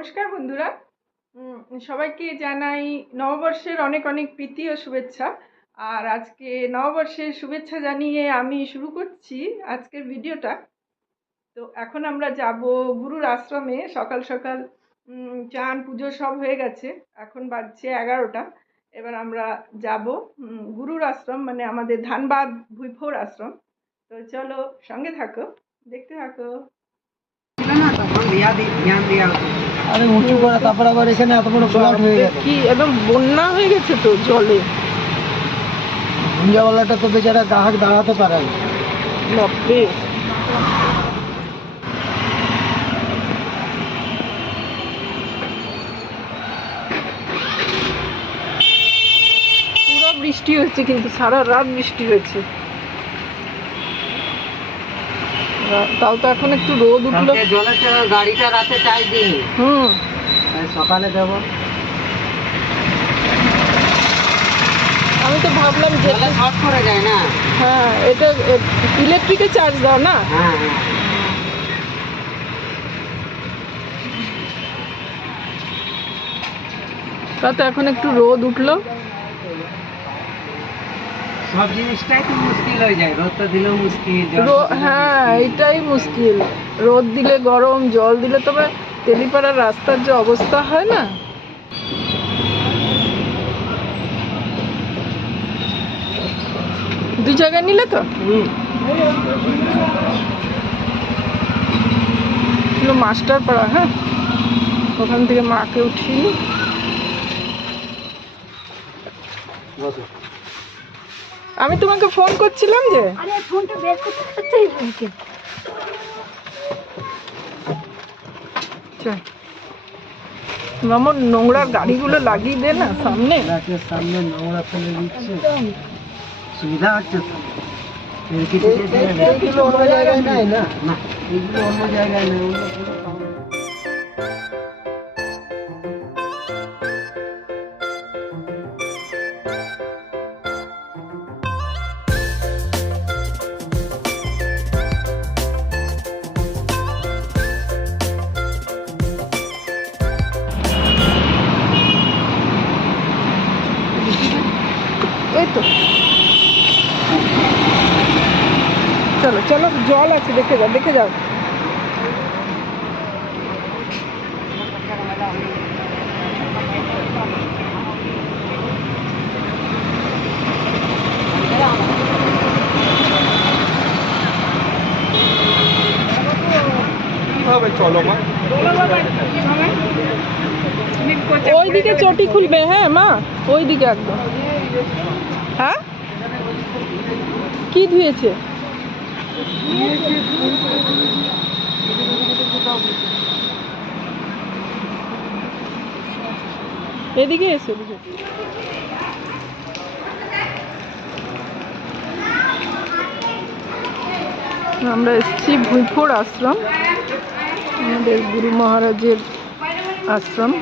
নমস্কার বন্ধুরা, সবাইকে জানাই নববর্ষের অনেক অনেক প্রীতি ও শুভেচ্ছা। আর আজকে নববর্ষের শুভেচ্ছা জানিয়ে আমি শুরু করছি আজকের ভিডিওটা। তো এখন আমরা যাব গুরুর আশ্রমে। সকাল সকাল চান পুজো সব হয়ে গেছে, এখন বাজছে 11টা। এবার আমরা যাব গুরুর আশ্রম, মানে আমাদের ধানবাদ ভুইফোর আশ্রম। তো চলো, সঙ্গে থাকো, দেখতে থাকো। আরে উঁচু করে তারপর আবার এখানে এত বড় ফ্ল্যাট হয়ে গেছে, কি একদম বন্যা হয়ে গেছে তো জলে। ভুঞ্জাওয়ালাটা তো বেচারা গ্রাহক দাঁড়াতে পারে না। বাপরে, পুরো বৃষ্টি হচ্ছে, কিন্তু সারা রাত বৃষ্টি হয়েছে। তাও তো এখন একটু রোদ উঠলো। জলের গাড়িটা রাতে চাই দিই, সকালে দেবো। আমি তো ভাবলাম যে শর্ট করে যায় না। হ্যাঁ, এটা ইলেকট্রিকে চার্জ দাও না? হ্যাঁ হ্যাঁ, তাতে এখন একটু রোদ উঠলো। সব জিনিসটাই তো মুশকিল হয়ে যায়, রোদ তো দিলেও মুশকিল। হ্যাঁ, এটাই মুশকিল। রোদ দিলে গরম, জল দিলে। তবে তেলিপাড়ার রাস্তার যে অবস্থা হয় না, দুই জায়গায় নিলে তো মাস্টার পাড়া। হ্যাঁ, ওখান থেকে মাকে উঠিয়ে আমি তোমাকে ফোন করছিলাম যে ফোনটা বের করতে পারছি। মামা নোংরার গাড়িগুলো লাগিয়ে দে না সামনে। সামনে নোংরা ফেলে দিচ্ছে, সুবিধা হচ্ছে তো। এইগুলো অন্য জায়গায় নাই না, না এইগুলো অন্য জায়গায় নেই। এই তো, চলো চলো, জল আছে, দেখে যাও দেখে যাও। কিভাবে চলো মা? ওইদিকে চটি খুলবে। হ্যাঁ মা, ওইদিকে একদম। হ্যাঁ, কি ধুয়েছে? এদিকে এসে আমরা এসেছি ভুইফোর আশ্রম, আমাদের গুরু মহারাজের আশ্রম,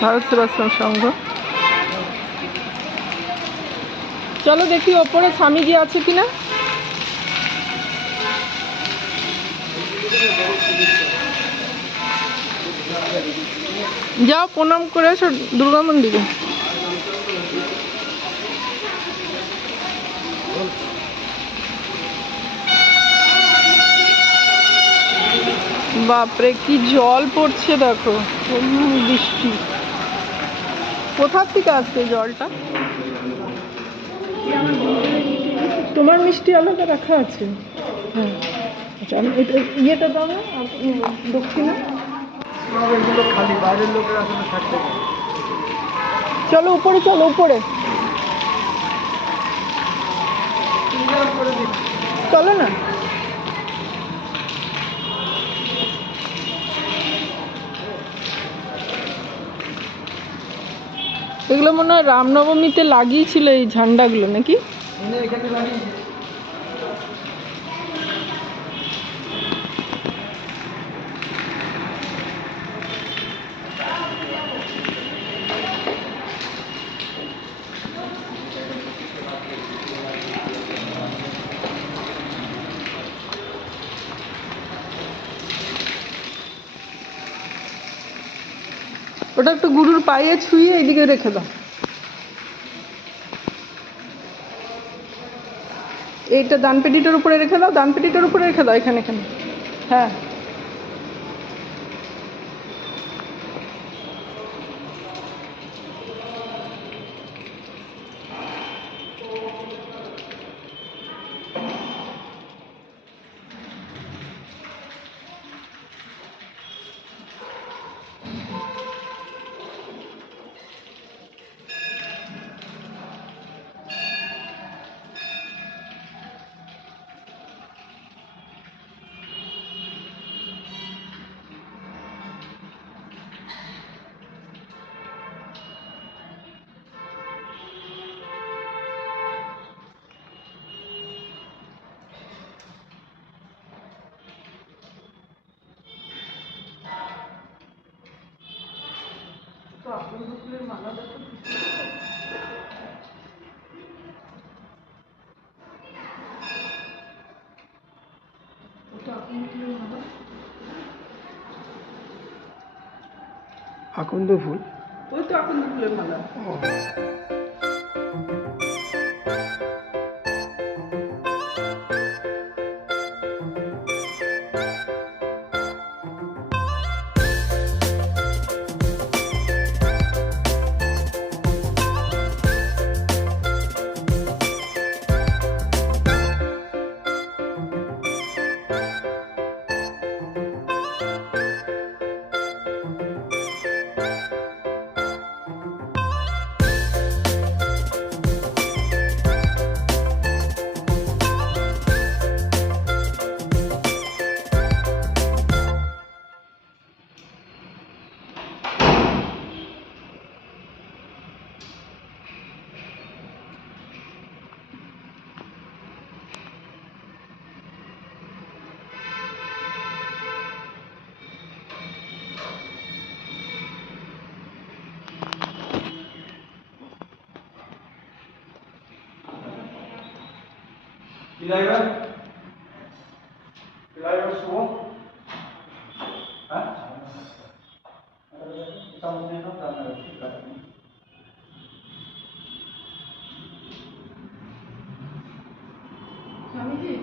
ভারত সেবাশ্রম সংঘ। চলো দেখি ওপরে স্বামীজি আছে কিনা। যাও, প্রণাম করে এসো দুর্গা মন্দিরে। বাপরে, কি জল পড়ছে দেখো, বৃষ্টি। কোথার থেকে আসছে জলটা? তোমার মিষ্টি আলাদা রাখা আছে। হ্যাঁ, আচ্ছা, আমি এটা ইয়েটা দাও না, দক্ষিণা। এগুলো খালি বাইরের লোকেরা আসলে থাকতে। চলো উপরে, চলো উপরে, চলো না। এগুলো মনে হয় রামনবমীতে লাগিয়েছিল এই ঝান্ডাগুলো নাকি? এখানে লাগিয়েছে। ওটা একটু গুরুর পায়ে ছুঁয়ে এইদিকে রেখে দাও। এইটা ডান পেটিটার উপরে রেখে দাও, ডান পেটিটার উপরে রেখে দাও, এখানে এখানে। হ্যাঁ, তো আপনার ফুলের মালা দেখো। ওটা আপনার ফুলের মালা। আকন্দ ফুল, ওই তো আপনার ফুলের মালা। স্বামীজি,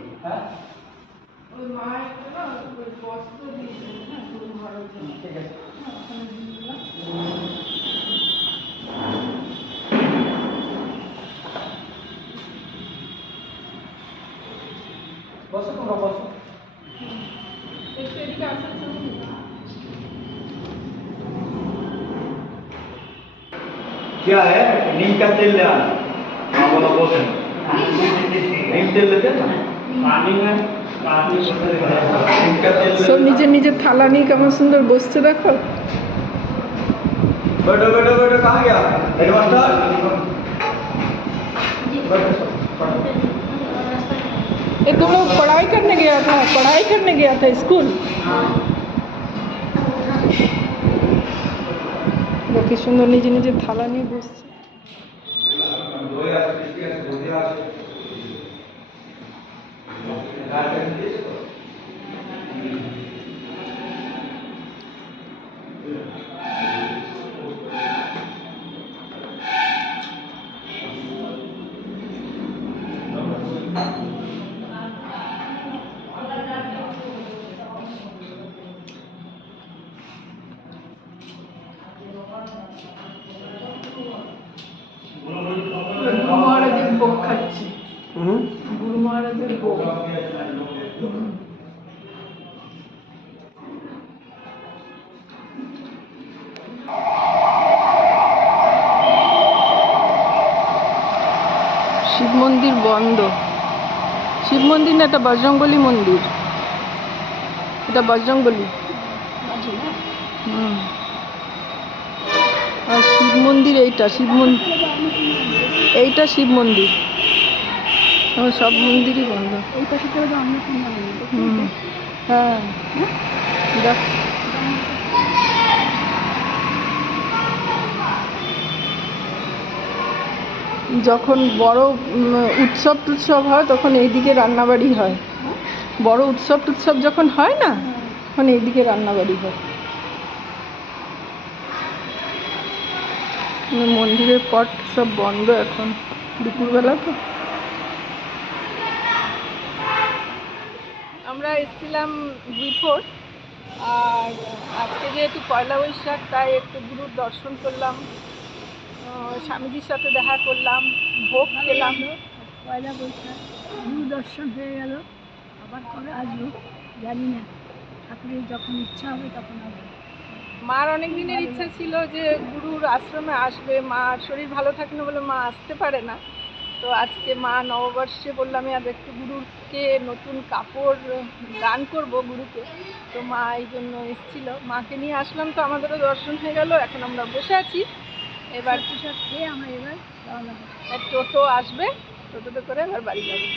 ওই মায়ের না ওই বস্ত্র দিয়েছেন, হ্যাঁ, গরু মারার জন্য। ঠিক আছে, ওখানে দিয়ে দিলাম। বসো তোমরা বসো। একটু এদিকে আসার জন্য। क्या है नीम का तेल ले आना। हाँ बोलो बोलते हैं नीम तेल लेते हैं ना पानी में नीम का तेल সব নিজের নিজের থালা নিয়ে কেমন সুন্দর বসছে দেখো। बैठो बैठो बैठो कहाँ गया हेडमास्टर ये तुम लोग पढ़ाई करने गया था स्कूल। দেখি সুন্দর নিজে নিজে থালা নিয়ে বসছে। গুরু মহারাজের ভোগ খাচ্ছি, গুরু মহারাজের ভোগ। শিব মন্দির বন্ধ। শিব মন্দির না, এটা বজরংবলী মন্দির। এটা বজরংবলী। আর শিব মন্দির এইটা, এইটা শিব মন্দির। আমার সব মন্দিরই বন্ধ। হ্যাঁ, দেখ যখন বড় উৎসব হয় তখন এইদিকে রান্নাবাড়ি হয়। বড় উৎসব যখন হয় না, তখন এইদিকে রান্নাবাড়ি হয়। মন্দিরের পট সব বন্ধ এখন, দুপুরবেলা তো। আমরা এসেছিলাম দুপুর, আর আজকে যেহেতু পয়লা বৈশাখ তাই একটু গুরুর দর্শন করলাম, স্বামীজির সাথে দেখা করলাম, ভোগ খেলাম। পয়লা বৈশাখ গুরু দর্শন হয়ে গেল, আবার কবে আসবো জানি না, ঠাকুরের যখন ইচ্ছা হবে তখন আসবো। মার অনেক দিনের ইচ্ছা ছিল যে গুরুর আশ্রমে আসবে, মার শরীর ভালো থাকে না বলে মা আসতে পারে না। তো আজকে মা নববর্ষে বললাম আজ একটু গুরুকে নতুন কাপড় দান করব গুরুকে, তো মা এই জন্য এসেছিল, মাকে নিয়ে আসলাম। তো আমাদেরও দর্শন হয়ে গেল, এখন আমরা বসে আছি। এবার প্রসাদ খেয়ে আমরা এবার রওনা হবো। এক টোটো আসবে, টোটোতে করে এবার বাড়ি যাবো।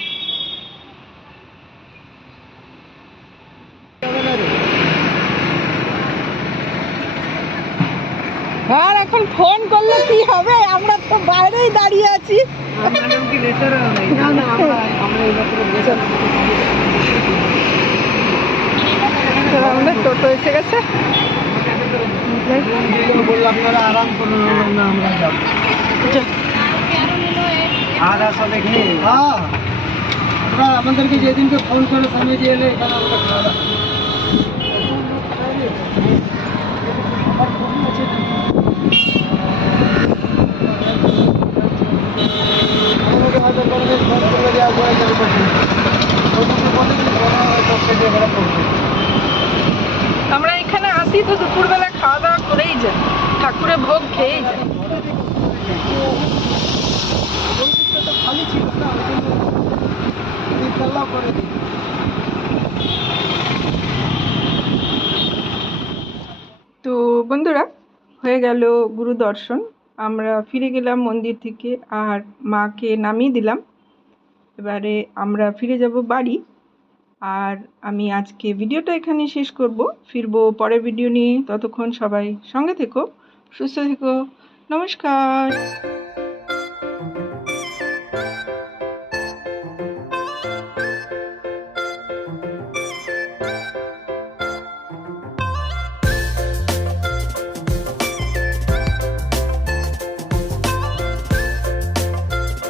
আর এখন ফোন করলে কি হবে, আমরা তো বাইরেই দাঁড়িয়ে আছি। ম্যাডাম কি ভেতরে নেই? না না, আমরা এই ব্যাপারে আমাদের টোটো এসে গেছে। বললো আপনারা আরাম করুন, না আমরা যাবো। আর আসা দেখি হ্যাঁ, আমরা আমাদেরকে যেদিনকে ফোন করে স্বামীজি এলে এখানে আমরা খাওয়া দাওয়া করি। আমাকে হয়তো কোনোদিন ফোন করলে যে আসবো যাবো বলছি, আমরা এখানে আসি তো দুপুরবেলা খাওয়া দাওয়া করেই যাই, ঠাকুরের ভোগ খেয়েই যাই। তো খালি ছিল না, ওই জন্য বিদ্যালয় করে দিই। তো বন্ধুরা, হয়ে গেল গুরু দর্শন, আমরা ফিরে গেলাম মন্দির থেকে, আর মাকে নামিয়ে দিলাম। এবারে আমরা ফিরে যাব বাড়ি। আর আমি আজকে ভিডিওটা এখানে শেষ করব, ফিরবো পরের ভিডিও নিয়ে। ততক্ষণ সবাই সঙ্গে থেকো, সুস্থ থেকো, নমস্কার।